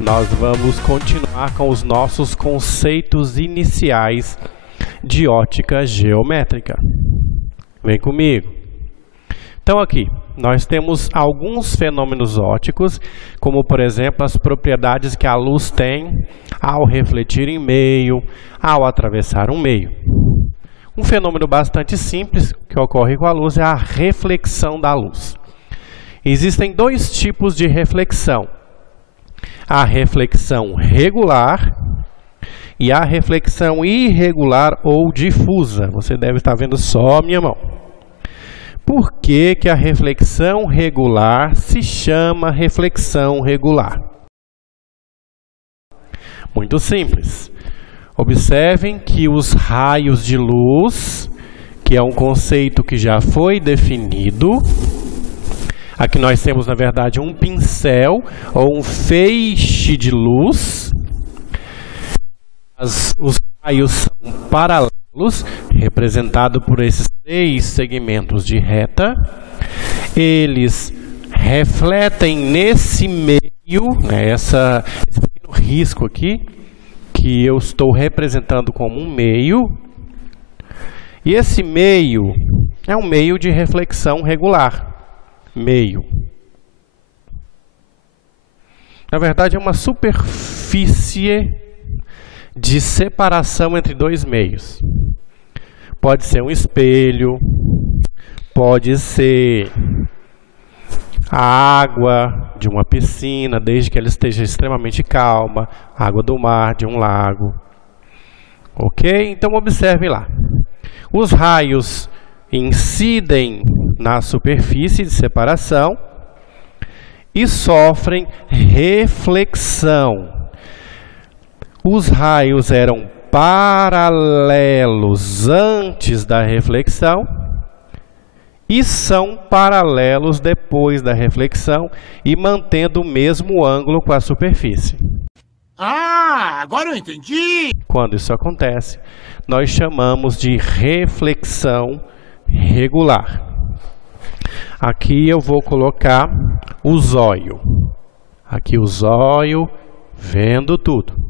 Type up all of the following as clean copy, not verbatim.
Nós vamos continuar com os nossos conceitos iniciais de ótica geométrica. Vem comigo. Então aqui, nós temos alguns fenômenos ópticos, como por exemplo as propriedades que a luz tem ao refletir em meio, ao atravessar um meio. Um fenômeno bastante simples que ocorre com a luz é a reflexão da luz. Existem dois tipos de reflexão. A reflexão regular e a reflexão irregular ou difusa. Você deve estar vendo só a minha mão. Por que que a reflexão regular se chama reflexão regular? Muito simples. Observem que os raios de luz, que é um conceito que já foi definido, aqui nós temos, na verdade, um pincel ou um feixe de luz. Os raios são paralelos, representado por esses 3 segmentos de reta. Eles refletem nesse meio, né, esse pequeno risco aqui, que eu estou representando como um meio. E esse meio é um meio de reflexão regular. Meio. Na verdade, é uma superfície de separação entre dois meios. Pode ser um espelho, pode ser a água de uma piscina, desde que ela esteja extremamente calma, água do mar, de um lago. Ok? Então, observe lá. Os raios incidem na superfície de separação e sofrem reflexão. Os raios eram paralelos antes da reflexão e são paralelos depois da reflexão e mantendo o mesmo ângulo com a superfície. Ah, agora eu entendi! Quando isso acontece, nós chamamos de reflexão regular. Aqui eu vou colocar o zóio. Aqui o zóio vendo tudo.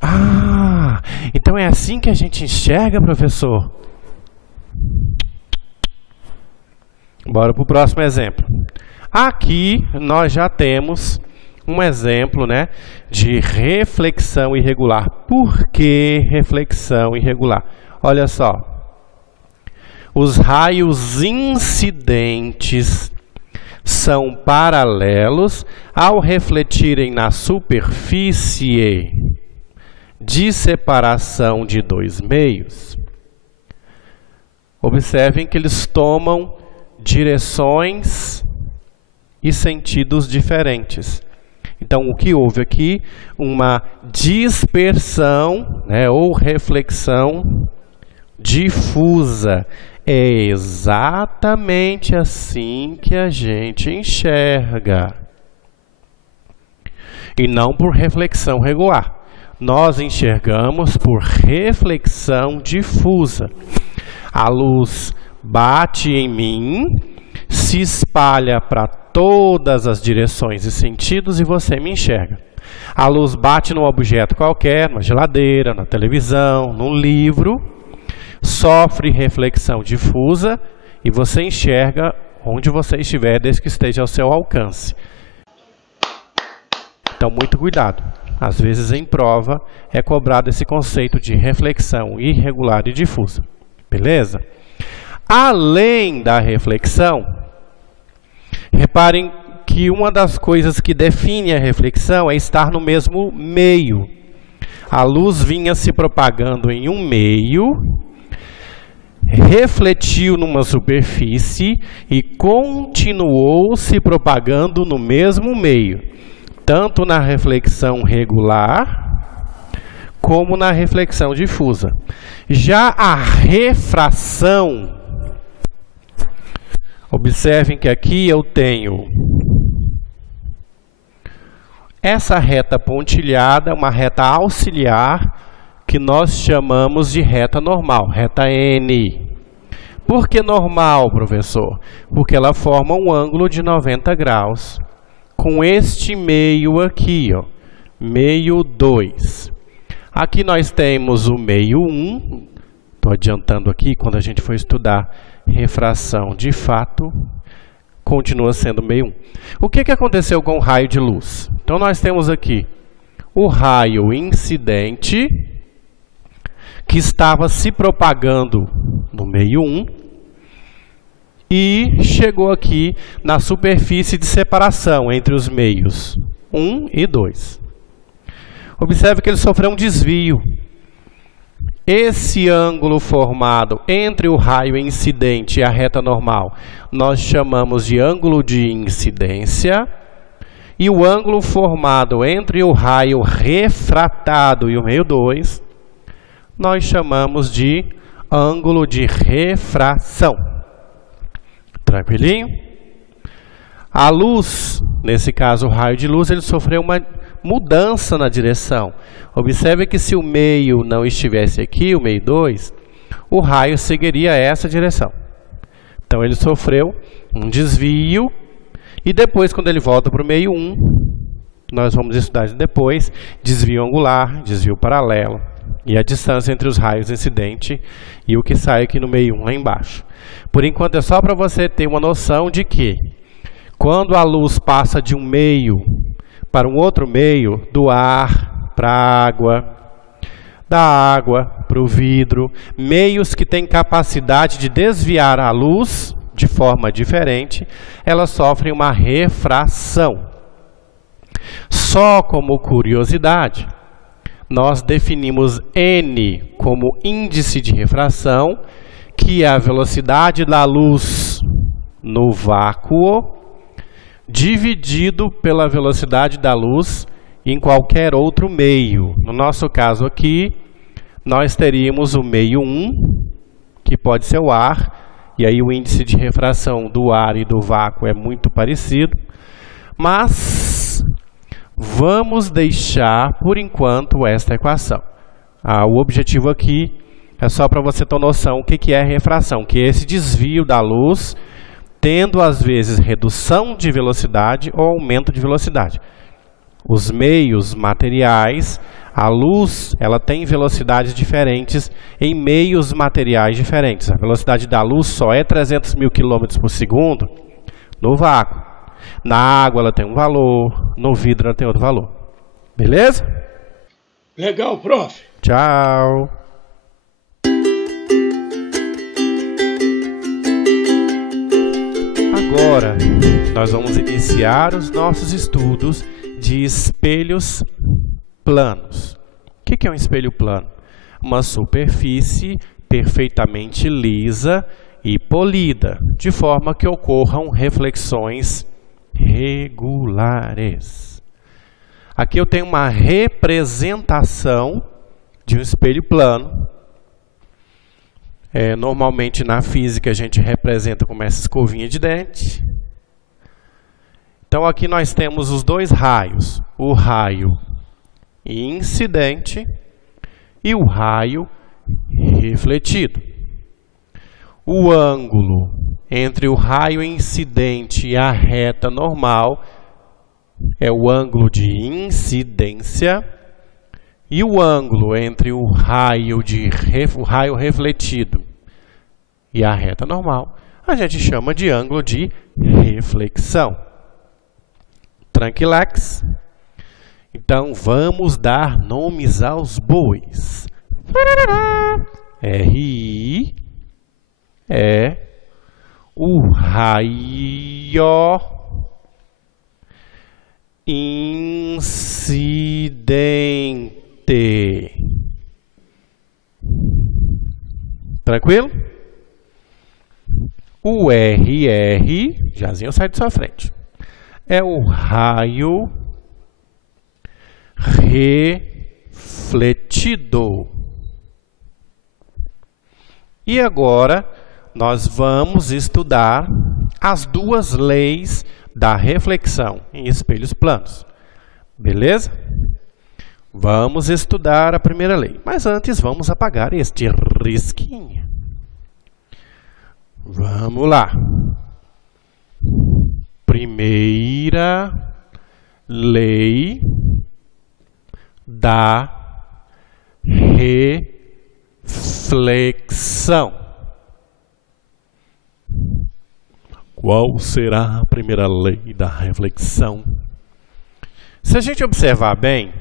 Ah, então é assim que a gente enxerga, professor? Bora para o próximo exemplo. Aqui nós já temos um exemplo, né, de reflexão irregular. Por que reflexão irregular? Olha só. Os raios incidentes são paralelos ao refletirem na superfície de separação de dois meios. Observem que eles tomam direções e sentidos diferentes. Então, o que houve aqui? Uma dispersão, né, ou reflexão difusa. É exatamente assim que a gente enxerga. E não por reflexão regular. Nós enxergamos por reflexão difusa. A luz bate em mim, se espalha para todas as direções e sentidos e você me enxerga. A luz bate num objeto qualquer, numa geladeira, na televisão, num livro, sofre reflexão difusa e você enxerga onde você estiver, desde que esteja ao seu alcance. Então, muito cuidado. Às vezes, em prova, é cobrado esse conceito de reflexão irregular e difusa. Beleza? Além da reflexão, reparem que uma das coisas que define a reflexão é estar no mesmo meio. A luz vinha se propagando em um meio, refletiu numa superfície e continuou se propagando no mesmo meio, tanto na reflexão regular como na reflexão difusa. Já a refração, observem que aqui eu tenho essa reta pontilhada, uma reta auxiliar, que nós chamamos de reta normal, reta N. Por que normal, professor? Porque ela forma um ângulo de 90 graus com este meio aqui, ó, meio 2. Aqui nós temos o meio 1. Estou adiantando aqui, quando a gente for estudar refração de fato, continua sendo meio 1. O que aconteceu com o raio de luz? Então nós temos aqui o raio incidente, que estava se propagando no meio 1, e chegou aqui na superfície de separação entre os meios 1 e 2. Observe que ele sofreu um desvio. Esse ângulo formado entre o raio incidente e a reta normal, nós chamamos de ângulo de incidência. E o ângulo formado entre o raio refratado e o meio 2, nós chamamos de ângulo de refração. Tranquilinho? A luz, nesse caso o raio de luz, ele sofreu uma mudança na direção. Observe que se o meio não estivesse aqui, o meio 2, o raio seguiria essa direção. Então ele sofreu um desvio, e depois, quando ele volta para o meio 1, nós vamos estudar depois desvio angular, desvio paralelo, e a distância entre os raios incidente e o que sai aqui no meio 1 lá embaixo. Por enquanto é só para você ter uma noção de que quando a luz passa de um meio para um outro meio, do ar para a água, da água para o vidro, meios que têm capacidade de desviar a luz de forma diferente, elas sofrem uma refração. Só como curiosidade, nós definimos n como índice de refração, que é a velocidade da luz no vácuo dividido pela velocidade da luz em qualquer outro meio. No nosso caso aqui, nós teríamos o meio 1, que pode ser o ar, e aí o índice de refração do ar e do vácuo é muito parecido, mas vamos deixar por enquanto esta equação. O objetivo aqui é só para você ter noção o que é refração, que é esse desvio da luz, tendo às vezes redução de velocidade ou aumento de velocidade. Os meios materiais, a luz, ela tem velocidades diferentes em meios materiais diferentes. A velocidade da luz só é 300 mil km por segundo no vácuo. Na água ela tem um valor, no vidro ela tem outro valor. Beleza? Legal, prof. Tchau. Agora, nós vamos iniciar os nossos estudos de espelhos planos. O que é um espelho plano? Uma superfície perfeitamente lisa e polida, de forma que ocorram reflexões regulares. Aqui eu tenho uma representação de um espelho plano. Normalmente na física a gente representa como essa escovinha de dente. Então aqui nós temos os dois raios, o raio incidente e o raio refletido. O ângulo entre o raio incidente e a reta normal é o ângulo de incidência, e o ângulo entre o raio refletido e a reta normal a gente chama de ângulo de reflexão. Tranquilex? Então vamos dar nomes aos bois. RI é o raio incidente. Tranquilo? O RR, Jazinho sai de sua frente, é o raio refletido. E agora nós vamos estudar as duas leis da reflexão em espelhos planos. Beleza? Vamos estudar a primeira lei, mas antes vamos apagar este risquinho. Vamos lá. Primeira lei da reflexão. Qual será a primeira lei da reflexão? Se a gente observar bem,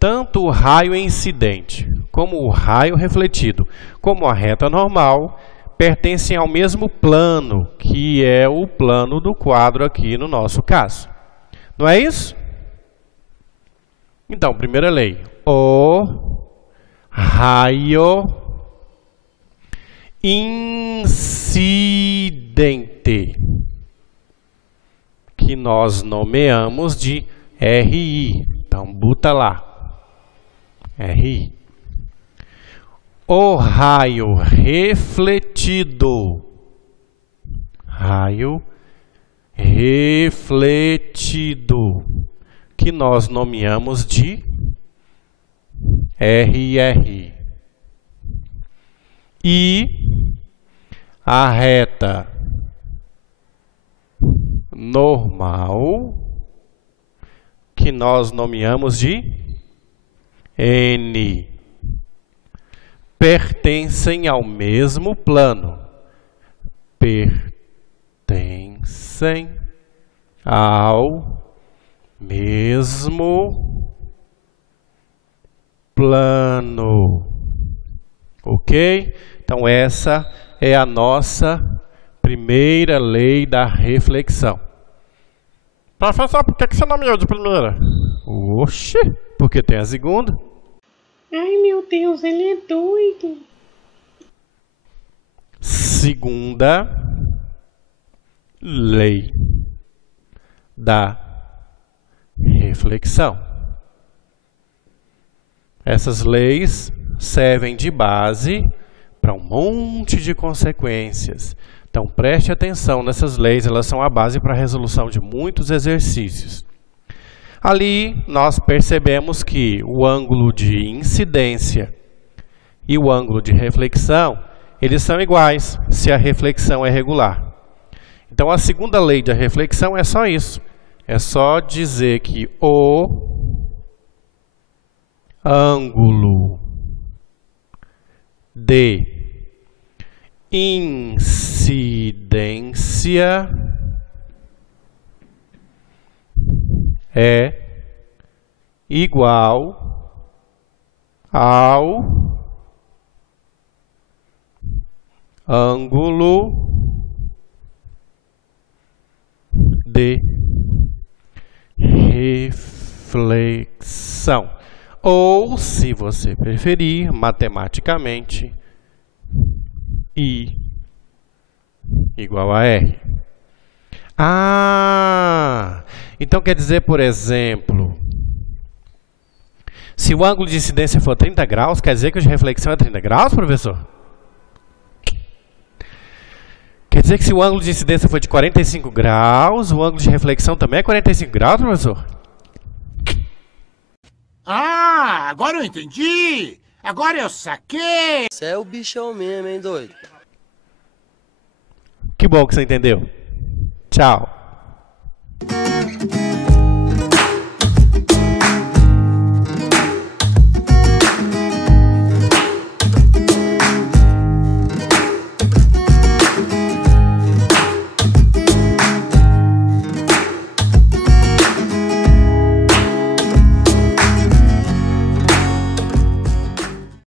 tanto o raio incidente, como o raio refletido, como a reta normal, pertencem ao mesmo plano, que é o plano do quadro aqui no nosso caso. Não é isso? Então, primeira lei. O raio incidente, que nós nomeamos de RI. Então, bota lá. RI. O raio refletido. Raio refletido, que nós nomeamos de RR. E a reta normal, que nós nomeamos de N, pertencem ao mesmo plano. Pertencem ao mesmo plano. Ok? Então, essa é a nossa primeira lei da reflexão. Professor, por que você nomeou de primeira? Oxe, porque tem a segunda. Ai, meu Deus, ele é doido. Segunda lei da reflexão. Essas leis servem de base para um monte de consequências. Então, preste atenção nessas leis, elas são a base para a resolução de muitos exercícios. Ali, nós percebemos que o ângulo de incidência e o ângulo de reflexão, eles são iguais se a reflexão é regular. Então, a segunda lei da reflexão é só isso. É só dizer que o ângulo de incidência é igual ao ângulo de reflexão. Ou, se você preferir, matematicamente, I igual a R. Então quer dizer, por exemplo, se o ângulo de incidência for 30 graus, quer dizer que o de reflexão é 30 graus, professor? Quer dizer que se o ângulo de incidência for de 45 graus, o ângulo de reflexão também é 45 graus, professor? Ah, agora eu entendi! Agora eu saquei! Você é o bichão mesmo, hein, doido? Que bom que você entendeu. Tchau.